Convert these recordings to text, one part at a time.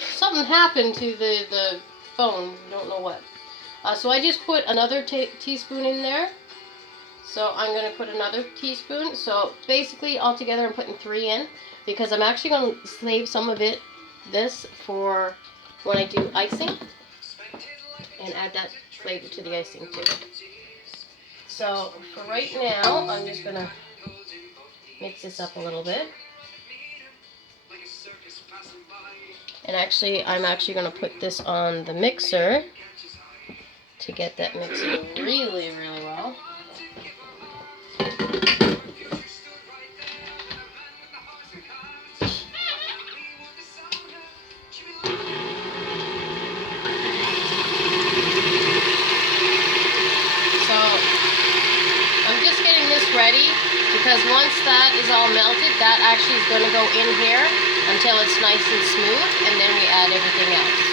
Something happened to the phone. Don't know what. So I just put another teaspoon in there. So I'm going to put another teaspoon. So basically altogether I'm putting 3 in because I'm actually going to save some of this for when I do icing and add that flavor to the icing too. So for right now I'm just going to mix this up a little bit. And actually I'm going to put this on the mixer to get that mixing really, really well. Ready, because once that is all melted, that actually is going to go in here until it's nice and smooth, and then we add everything else.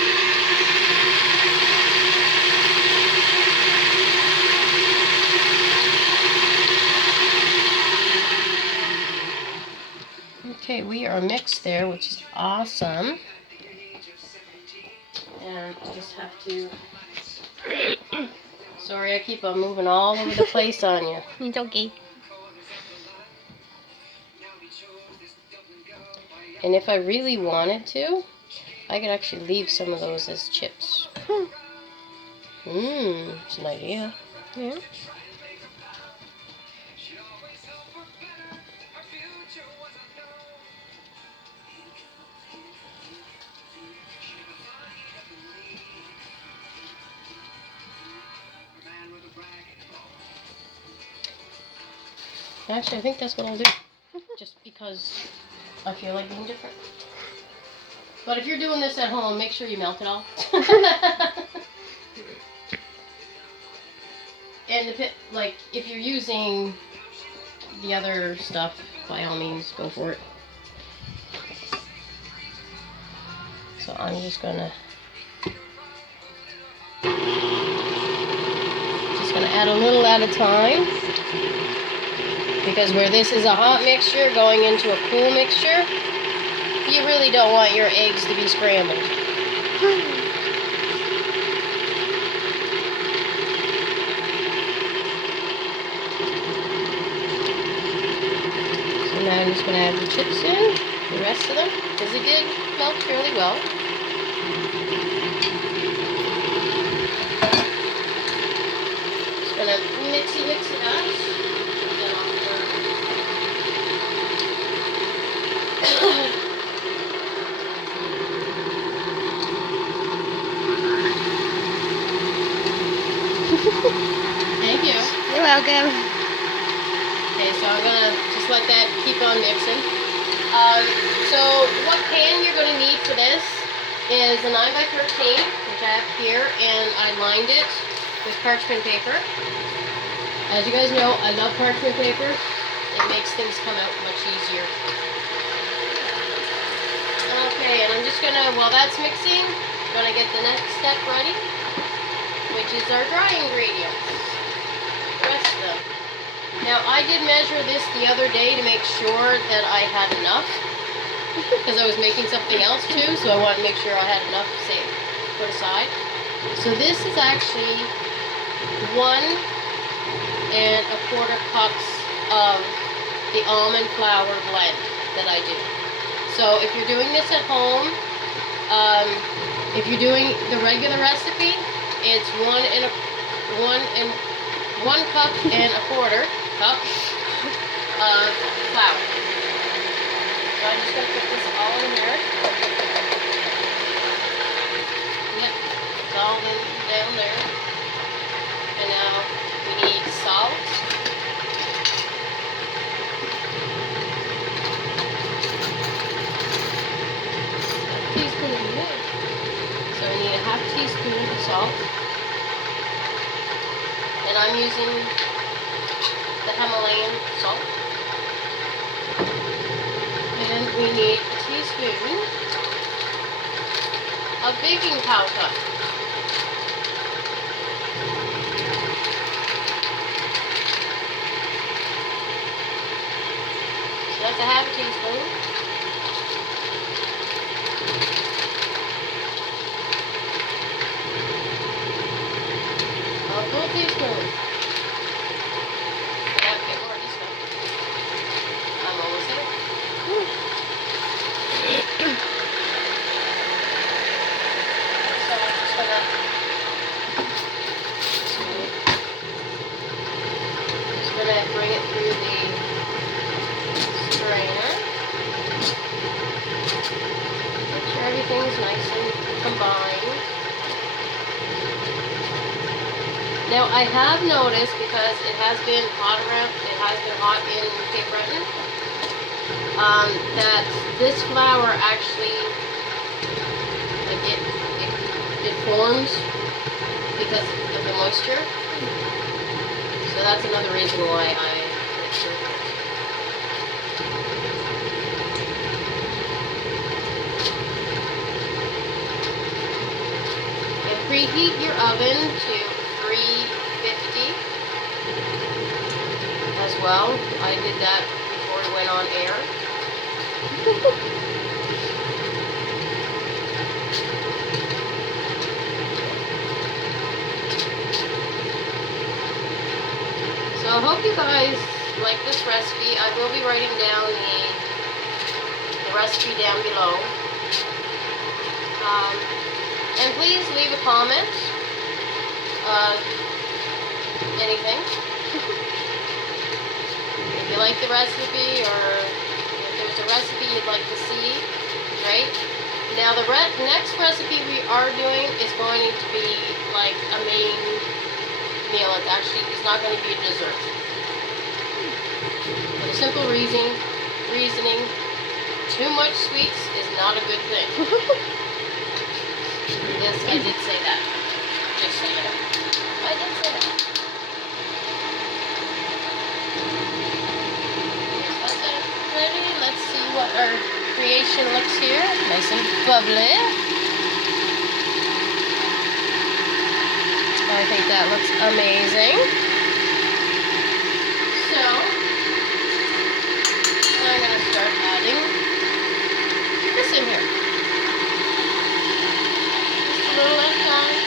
Okay, we are mixed there, which is awesome. And I just have to... Sorry, I keep on moving all over the place on you. It's okay. And if I really wanted to, I could actually leave some of those as chips. It's an idea. Yeah. Actually, I think that's what I'll do. Just because I feel like being different. But if you're doing this at home, make sure you melt it all. And if you're using the other stuff, by all means, go for it. So I'm just gonna add a little at a time, because where this is a hot mixture going into a cool mixture, you really don't want your eggs to be scrambled. So now I'm just going to add the chips in, the rest of them, because it did melt fairly well. Just going to mix it up. Thank you. You're welcome. Okay, so I'm going to just let that keep on mixing. So what pan you're going to need for this is a 9x13, which I have here, and I lined it with parchment paper. As you guys know, I love parchment paper. It makes things come out much easier. Okay, and I'm just going to, while that's mixing, going to get the next step ready, which is our dry ingredients. The rest of them. Now, I did measure this the other day to make sure that I had enough, because I was making something else too, so I wanted to make sure I had enough to put aside. So this is actually 1¼ cups of the almond flour blend that I do. So if you're doing this at home, if you're doing the regular recipe, it's 1¼ cup cup of flour. So I'm just going to put this all in here. Yep, it's all down there. And now we need salt. A teaspoon of it. So we need a ½ teaspoon of salt. And I'm using the Himalayan salt. And we need a teaspoon of baking powder. So that's a ½ teaspoon. combine. Now I have noticed, because it has been hot in Cape Breton, that this flour actually, like it forms because of the moisture. So that's another reason why I put it through. And preheat your oven to 350 as well. I did that before it went on air. So I hope you guys like this recipe. I will be writing down the recipe down below. And please leave a comment. Anything. If you like the recipe, or if there's a recipe you'd like to see, right? Now the next recipe we are doing is going to be like a main meal. It's not going to be a dessert. For the simple reasoning, too much sweets is not a good thing. Yes, I did say that. Just so you know. I did say that. Yes, that's it. Ready? Let's see what our creation looks here. Nice and bubbly. I think that looks amazing. So, I'm going to start adding this in here. Just a little at a time.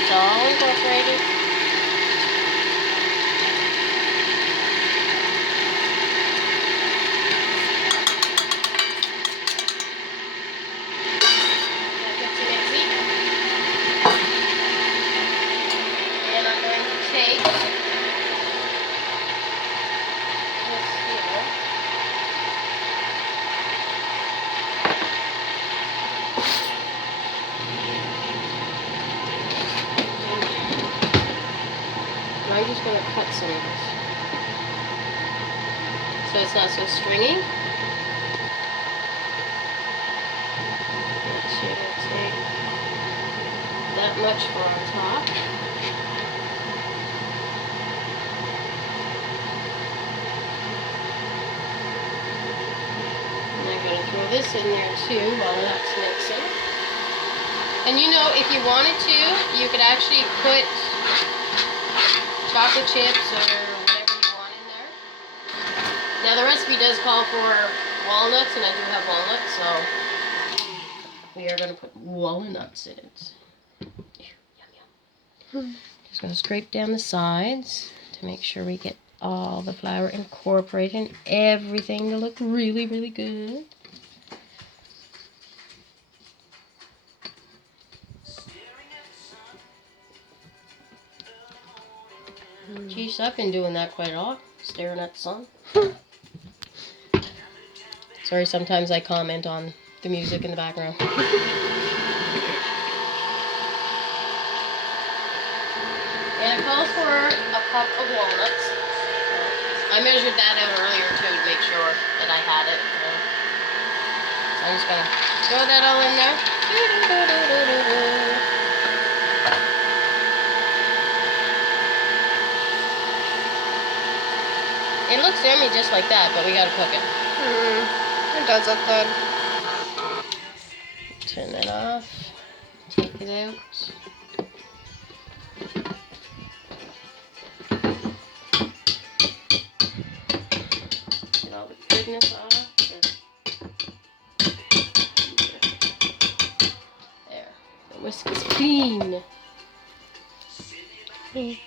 It's all incorporated. That gets it easy. And I'm going to take this here. I'm just going to cut some of this so it's not so stringy. That should take that much for on top. And I'm going to throw this in there too while that's mixing. And you know, if you wanted to, you could actually put chocolate chips or whatever you want in there. Now the recipe does call for walnuts, and I do have walnuts, so we are going to put walnuts in it. Yum, yum. Just going to scrape down the sides to make sure we get all the flour incorporated and everything to look really, really good. Geez, I've been doing that quite a lot, staring at the sun. Sorry, sometimes I comment on the music in the background. And it calls for a cup of walnuts. I measured that out earlier too to make sure that I had it. So I'm just going to throw that all in there. It looks yummy just like that, but we gotta cook it. It does look good. Turn that off. Take it out. Get all the goodness off. There. The whisk is clean. Yummy.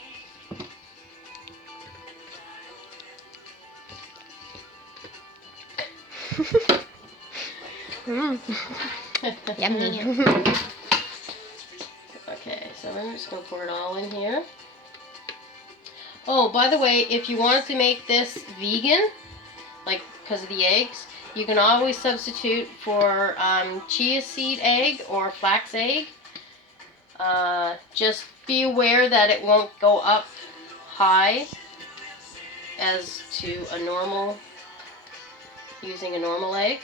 Okay, so I'm just going to pour it all in here. Oh, by the way, if you wanted to make this vegan, like because of the eggs, You can always substitute for chia seed egg or flax egg. Just be aware that it won't go up high as to a normal, using a normal egg.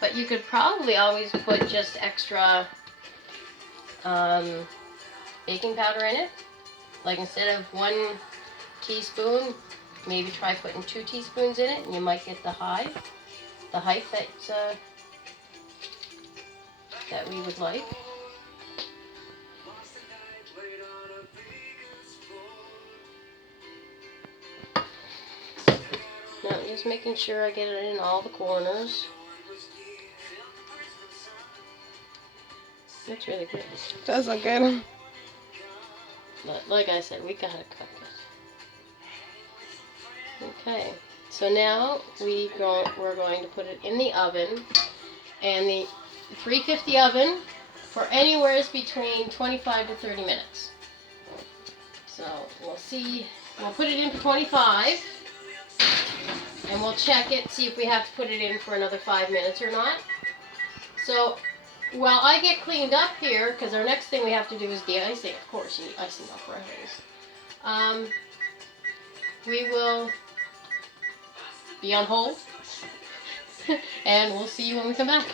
But you could probably always put just extra baking powder in it. Like instead of 1 teaspoon, maybe try putting 2 teaspoons in it, and you might get the height that we would like. Now, just making sure I get it in all the corners. Looks really good. Does look good. But like I said, we gotta cook it. Okay, so now we're going to put it in the oven, and the 350 oven for anywhere between 25 to 30 minutes. So we'll see. We'll put it in for 25, and we'll check it, see if we have to put it in for another 5 minutes or not. So while I get cleaned up here, because our next thing we have to do is de-icing. Of course, you need icing up brownies. We will be on hold, and we'll see you when we come back.